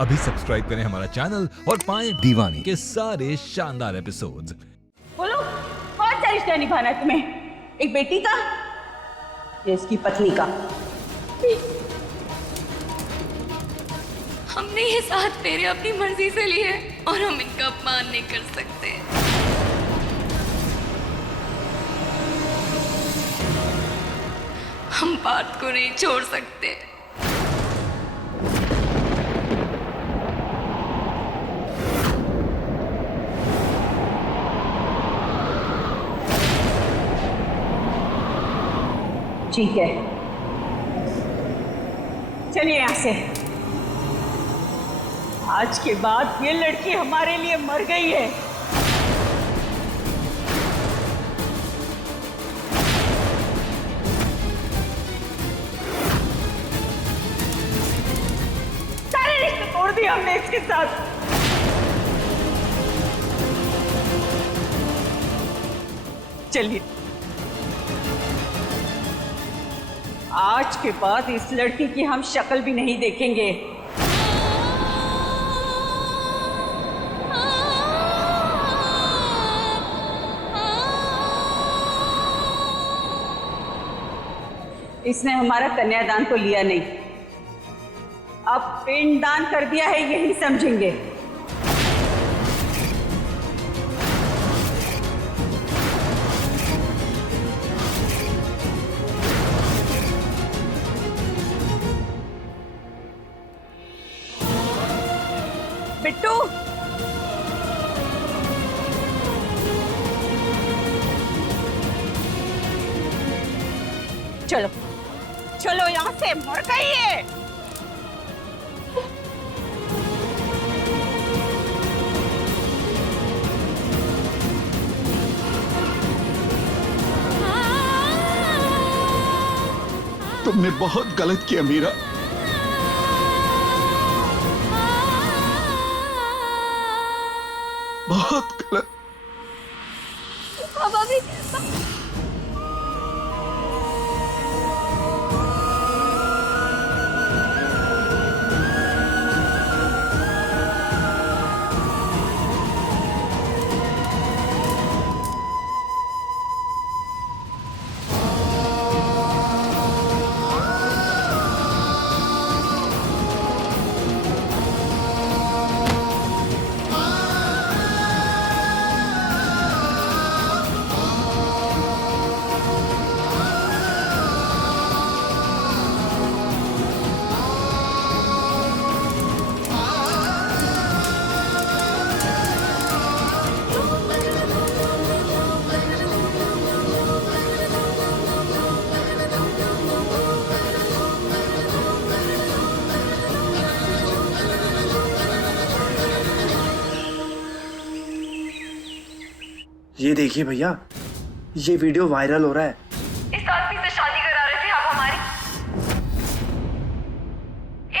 अभी सब्सक्राइब करें हमारा चैनल और पाएं दीवानी के सारे शानदार एपिसोड्स। बोलो, कौन सा रिश्ता निभाना है तुम्हें? एक बेटी का या इसकी पत्नी का? हमने ये 7 फेरे अपनी मर्जी से लिए और हम इनका अपमान नहीं कर सकते। हम बात को नहीं छोड़ सकते। ठीक है, चलिए यहाँ से। आज के बाद ये लड़की हमारे लिए मर गई है। सारे रिश्ते तोड़ दिए हमने इसके साथ। चलिए, आज के बाद इस लड़की की हम शक्ल भी नहीं देखेंगे। इसने हमारा कन्यादान तो लिया नहीं, अब पिंडदान कर दिया है, यही समझेंगे। बिट्टू, चलो चलो यहाँ से, मर गई है। तुमने बहुत गलत किया मीरा। बहुत गलत। अब अभी ये देखिए भैया, ये वीडियो वायरल हो रहा है। इस आदमी से शादी करा रहे थे आप हमारी,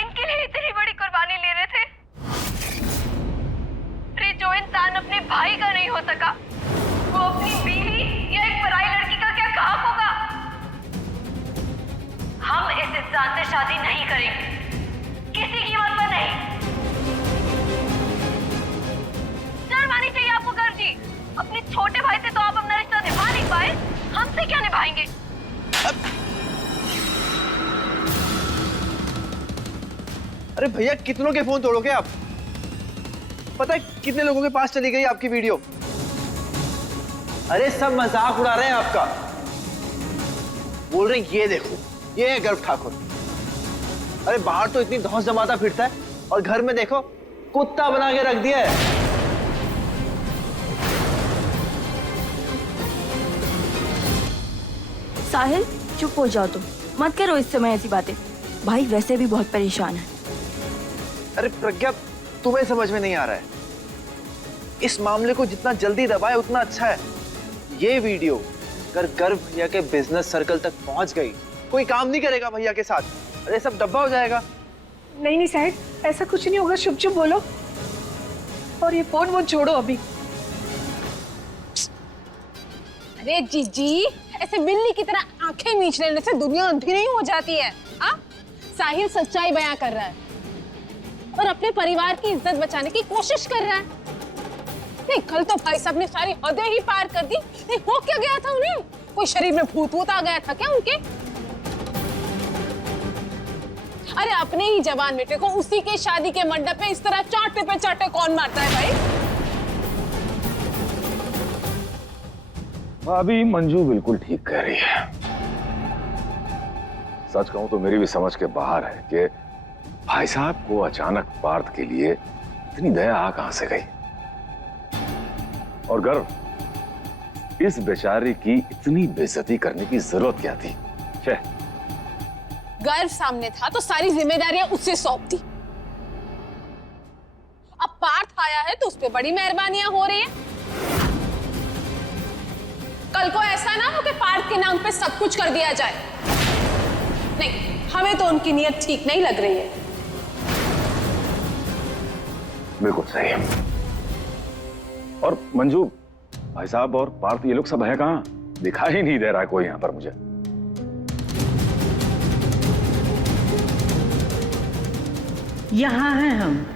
इनके लिए इतनी बड़ी कुर्बानी ले रहे थे। अरे जो इंसान अपने भाई का नहीं हो सका, वो अपनी बीवी या एक पराई लड़की का क्या काम होगा? हम इस इंसान से शादी नहीं करेंगे, किसी कीमत पर नहीं। शर्म आनी चाहिए आपको कर जी, अपने छोटे भाई से तो आप अपना रिश्ता निभा नहीं पाए, हमसे क्या निभाएंगे? अरे भैया, कितनों के फोन तोड़ोगे आप? पता है कितने लोगों के पास चली गई आपकी वीडियो? अरे सब मजाक उड़ा रहे हैं आपका। बोल रहे हैं ये देखो, ये है गर्व ठाकुर। अरे बाहर तो इतनी धौंस जमाता फिरता है और घर में देखो कुत्ता बना के रख दिया है। साहिल, चुप हो जाओ तुम, मत करो इस समय ऐसी बातें। भाई वैसे भी बहुत परेशान है। अरे प्रज्ञा, तुम्हें समझ में नहीं आ रहा है। इस मामले को जितना जल्दी दबाए उतना अच्छा है। ये वीडियो अगर गर्व भैया के बिजनेस सर्कल तक पहुंच गई, कोई काम नहीं करेगा भैया के साथ। अरे सब डब्बा हो जाएगा। नहीं नहीं साहिल, ऐसा कुछ नहीं होगा, चुप चुप बोलो और ये फोन वो छोड़ो अभी। अरे जीजी, ऐसे बिल्ली की तरह आंखें मीच लेने से दुनिया अंधी नहीं हो जाती है। हाँ, साहिल सच्चाई बयां कर रहा है और अपने परिवार की इज्जत बचाने की कोशिश कर रहा है। नहीं, कल तो भाई साहब ने सारी हदें ही पार कर दी। नहीं, हो क्या गया था उन्हें? कोई शरीर में भूत वूत आ गया था क्या उनके? अरे अपने ही जवान बेटे को उसी के शादी के मंडप पे इस तरह चाटे पे चाटे कौन मारता है भाई? अभी मंजू बिल्कुल ठीक कह रही है। सच कहूं तो मेरी भी समझ के बाहर है कि भाई साहब को अचानक पार्थ के लिए इतनी दया आ कहां से गई, और गर्व, इस बेचारी की इतनी बेइज्जती करने की जरूरत क्या थी? गर्व सामने था तो सारी जिम्मेदारियां उससे सौंप दी। अब पार्थ आया है तो उस पर बड़ी मेहरबानियां हो रही है। कल को ऐसा ना हो कि पार्थ के नाम पे सब कुछ कर दिया जाए। नहीं, हमें तो उनकी नीयत ठीक नहीं लग रही है। बिल्कुल सही। और मंजू, भाई साहब और पार्थ ये लोग सब है कहां? दिखाई नहीं दे रहा है कोई यहां पर मुझे। यहाँ हैं हम।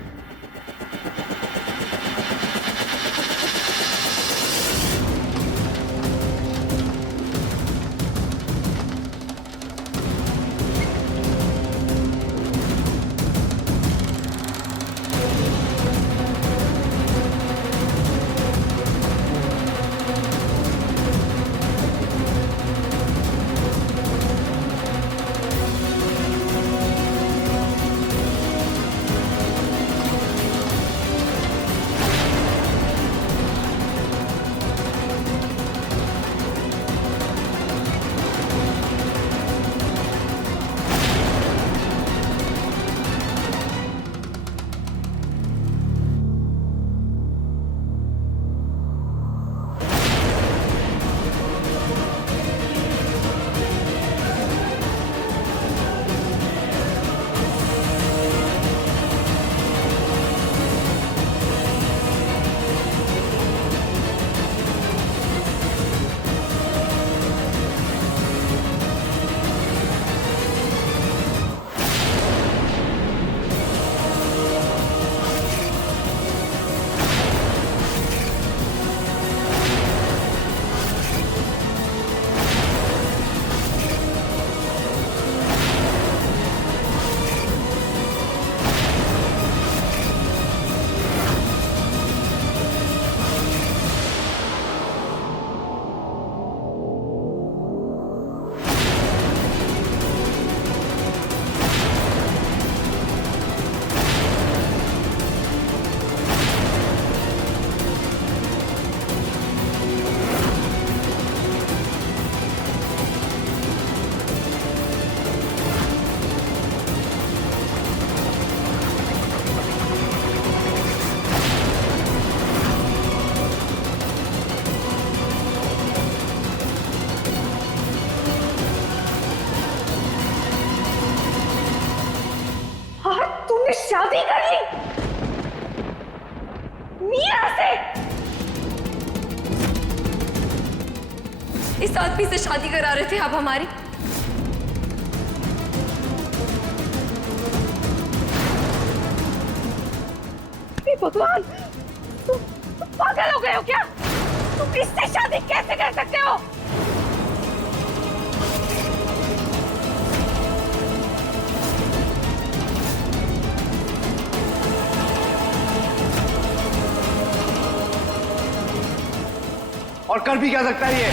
शादी कर ली मीरा से। इस आदमी से शादी करा रहे थे आप हमारी। भगवान, तुम पागल हो गए हो क्या? तुम इससे शादी कैसे कर सकते हो? और कर भी क्या सकता है ये?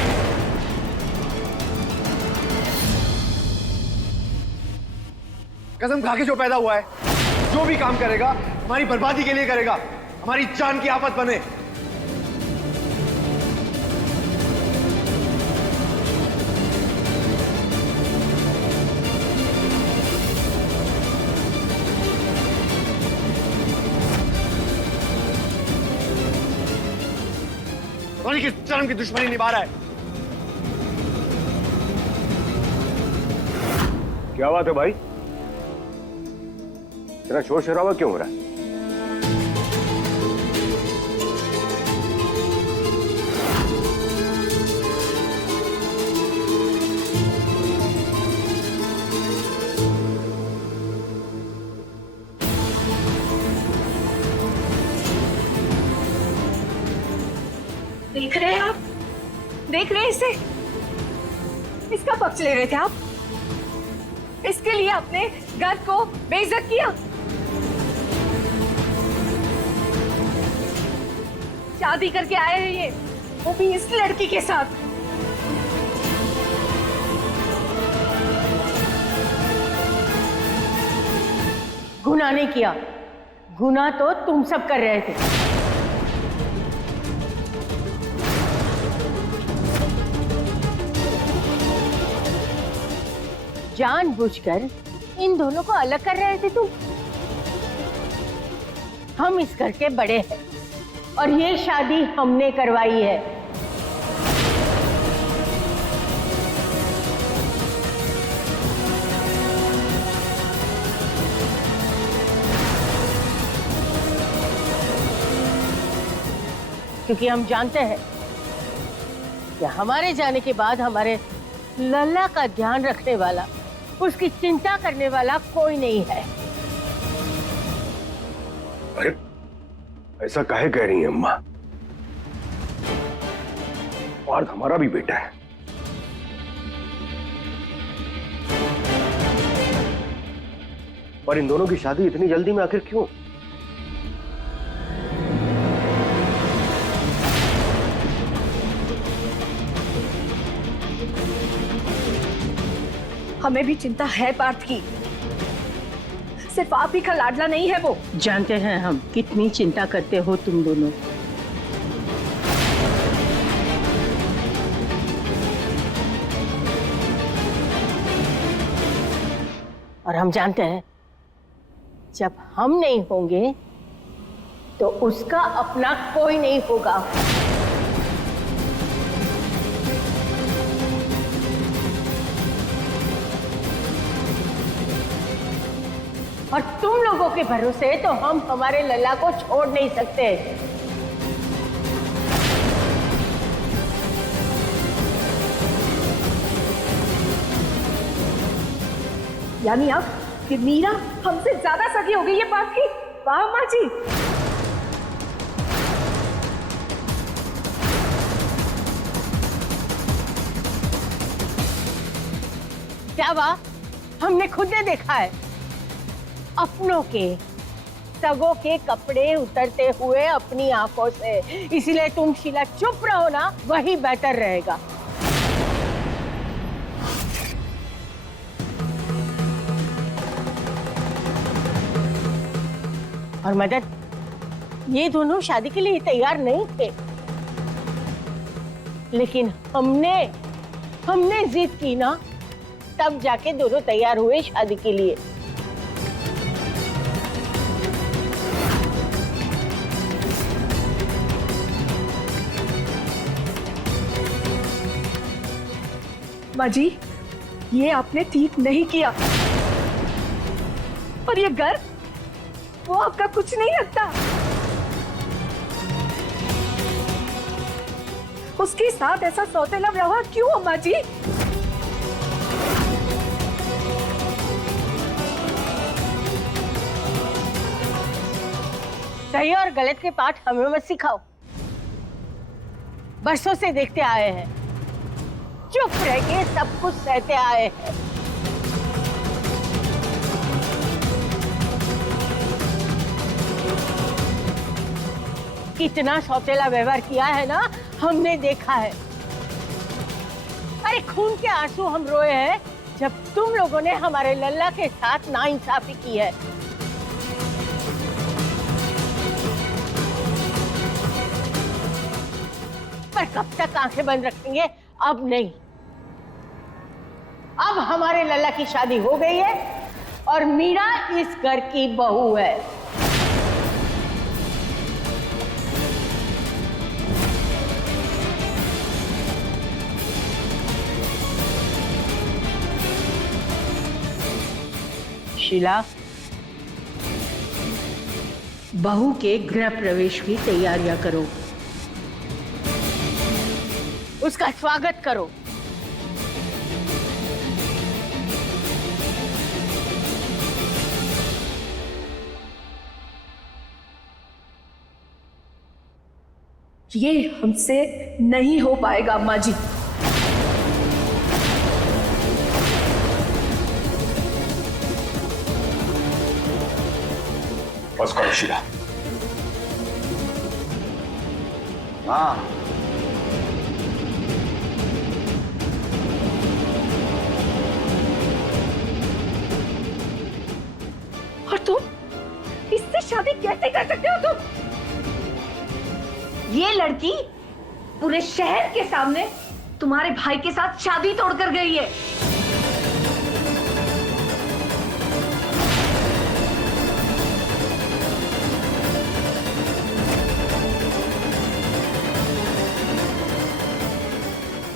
कसम खा के जो पैदा हुआ है, जो भी काम करेगा हमारी बर्बादी के लिए करेगा, हमारी जान की आफत बने। किस जन्म की दुश्मनी निभा रहा है। क्या बात है भाई, तेरा शोर शराबा क्यों हो रहा है? देख रहे हैं आप? देख रहे हैं इसे? इसका पक्ष ले रहे थे आप? इसके लिए आपने घर को बेइज्जत किया। शादी करके आए हैं ये, वो भी इस लड़की के साथ। गुनाह नहीं किया, गुनाह तो तुम सब कर रहे थे। जानबूझकर इन दोनों को अलग कर रहे थे तुम। हम इस घर के बड़े हैं और ये शादी हमने करवाई है। क्योंकि हम जानते हैं कि हमारे जाने के बाद हमारे लल्ला का ध्यान रखने वाला, उसकी चिंता करने वाला कोई नहीं है। अरे ऐसा काहे कह रही हैं अम्मा? पार्थ हमारा भी बेटा है। पर इन दोनों की शादी इतनी जल्दी में आखिर क्यों? हमें भी चिंता है पार्थ की। सिर्फ आप ही का लाडला नहीं है वो। जानते हैं हम कितनी चिंता करते हो तुम दोनों। और हम जानते हैं जब हम नहीं होंगे तो उसका अपना कोई नहीं होगा। और तुम लोगों के भरोसे तो हम हमारे लल्ला को छोड़ नहीं सकते। यानी अब कि मीरा हमसे ज्यादा सगी हो गई है बात की। वाह माँ जी। क्या वाह, हमने खुद ने देखा है अपनों के सगों के कपड़े उतरते हुए अपनी आंखों से। इसलिए तुम शीला चुप रहो ना, वही बेहतर रहेगा। और मदद, ये दोनों शादी के लिए तैयार नहीं थे, लेकिन हमने जिद की ना, तब जाके दोनों तैयार हुए शादी के लिए। माँ जी, ये आपने ठीक नहीं किया। और ये घर वो आपका कुछ नहीं लगता। उसके साथ ऐसा सौतेला व्यवहार क्यों अम्मा जी? सही और गलत के पाठ हमें मत सिखाओ। बरसों से देखते आए हैं, चुप रह के सब कुछ सहते आए हैं। कितना सौतेला व्यवहार किया है ना, हमने देखा है। अरे खून के आंसू हम रोए हैं जब तुम लोगों ने हमारे लल्ला के साथ नाइंसाफी की है। पर कब तक आंखें बंद रखेंगे? अब नहीं। अब हमारे लल्ला की शादी हो गई है और मीरा इस घर की बहू है। शीला, बहू के गृह प्रवेश की तैयारियां करो, उसका स्वागत करो। ये हमसे नहीं हो पाएगा अम्मा जी। बस करो शीला। हाँ, और तुम इससे शादी कैसे कर सकते हो तुम? ये लड़की पूरे शहर के सामने तुम्हारे भाई के साथ शादी तोड़कर गई है।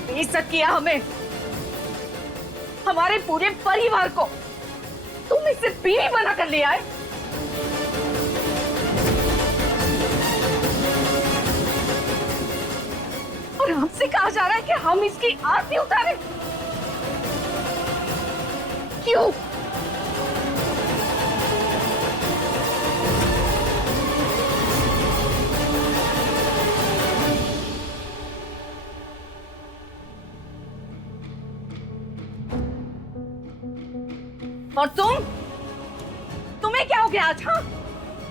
बेइज्जत किया हमें, हमारे पूरे परिवार को। तुम इसे बीवी बना कर ले आए। और हमसे कहा जा रहा है कि हम इसकी आरती उतारें। क्यों? और तुम्हें क्या हो गया आज? हाँ,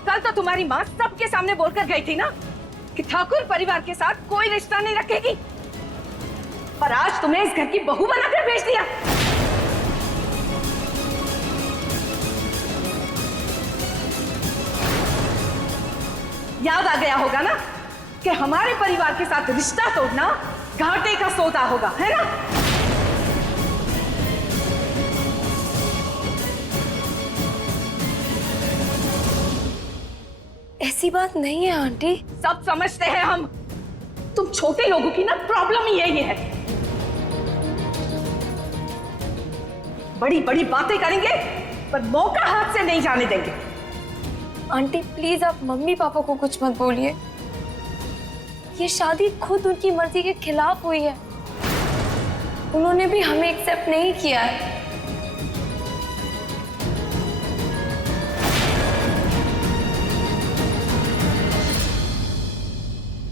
कल तो तुम्हारी माँ सबके सामने बोलकर गई थी ना कि ठाकुर परिवार के साथ कोई रिश्ता नहीं रखेगी, पर आज तुम्हें इस घर की बहू बनाकर भेज दिया। याद आ गया होगा ना कि हमारे परिवार के साथ रिश्ता तोड़ना घाटे का सौदा होगा, है ना? ऐसी बात नहीं है आंटी। सब समझते हैं हम। तुम छोटे लोगों की ना प्रॉब्लम ही यही है। बड़ी बड़ी बातें करेंगे पर मौका हाथ से नहीं जाने देंगे। आंटी प्लीज आप मम्मी पापा को कुछ मत बोलिए। ये शादी खुद उनकी मर्जी के खिलाफ हुई है। उन्होंने भी हमें एक्सेप्ट नहीं किया है।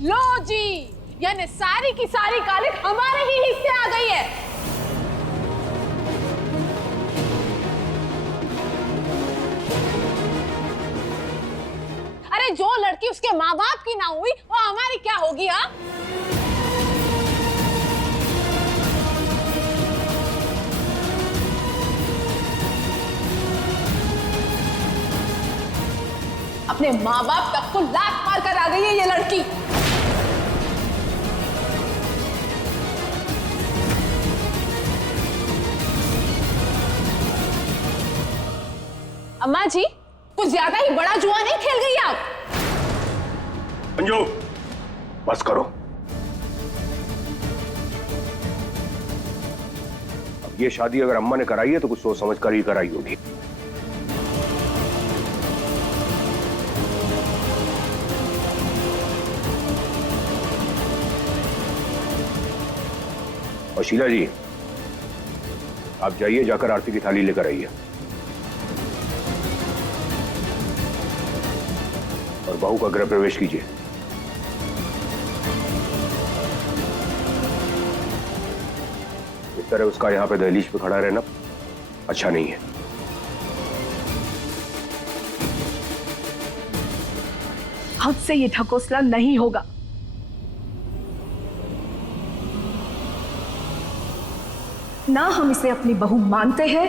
लो जी, यानी सारी की सारी कालिक हमारे ही हिस्से आ गई है। अरे जो लड़की उसके माँ बाप की ना हुई वो हमारी क्या होगी? हाँ, अपने माँ बाप तक को लात मार कर आ गई है ये लड़की। अम्मा जी, कुछ ज्यादा ही बड़ा जुआ नहीं खेल गई आप? मंजू, बस करो। अब ये शादी अगर अम्मा ने कराई है तो कुछ सोच समझ कर ही कराई होगी। और शीला जी, आप जाइए, जाकर आरती की थाली लेकर आइए और बहू का गृह प्रवेश कीजिए। इस तरह उसका यहां पे दहलीज पे खड़ा रहना अच्छा नहीं है। हमसे ये ढकोसला नहीं होगा। ना हम इसे अपनी बहू मानते हैं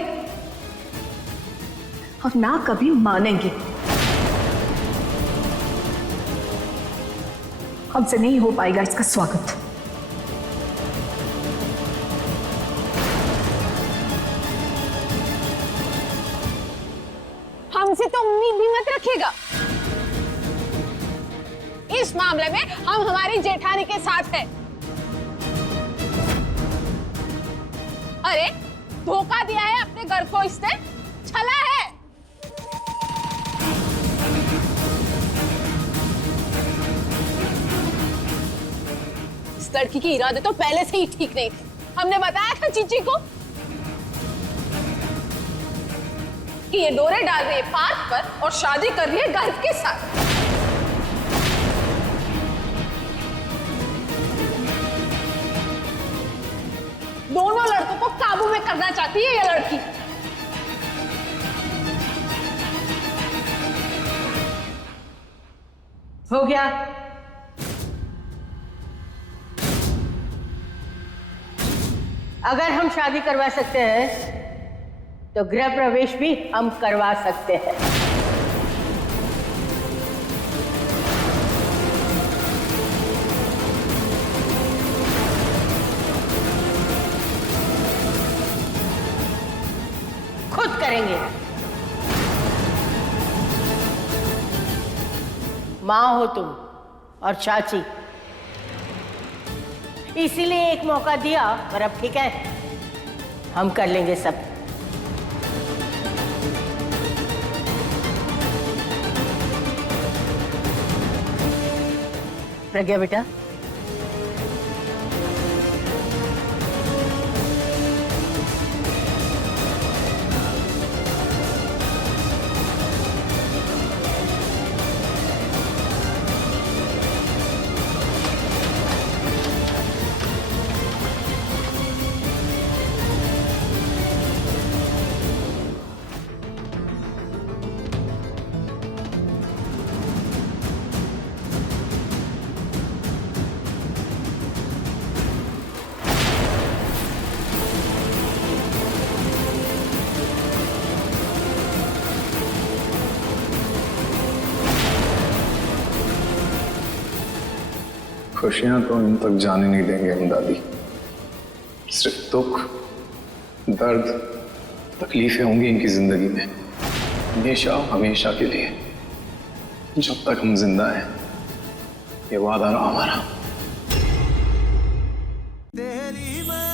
और ना कभी मानेंगे। हमसे नहीं हो पाएगा इसका स्वागत। हमसे तो उम्मीद भी मत रखिएगा। इस मामले में हम हमारी जेठानी के साथ हैं। अरे धोखा दिया है अपने घर को, इसने छला है। इस लड़की की इरादे तो पहले से ही ठीक नहीं थे। हमने बताया था चीची को कि ये डोरे डाल रही है पार्क पर और शादी कर रही है गर्व के साथ। करना चाहती है ये लड़की। हो गया। अगर हम शादी करवा सकते हैं तो गृह प्रवेश भी हम करवा सकते हैं। खुद करेंगे। माँ हो तुम और चाची, इसीलिए एक मौका दिया, पर अब ठीक है, हम कर लेंगे सब। प्रज्ञा बेटा, खुशियां तो इन तक जाने नहीं देंगे हम दादी। सिर्फ दुख, दर्द, तकलीफें होंगी इनकी जिंदगी में, हमेशा हमेशा के लिए, जब तक हम जिंदा हैं। ये वादा रहा हमारा। तेरी मैं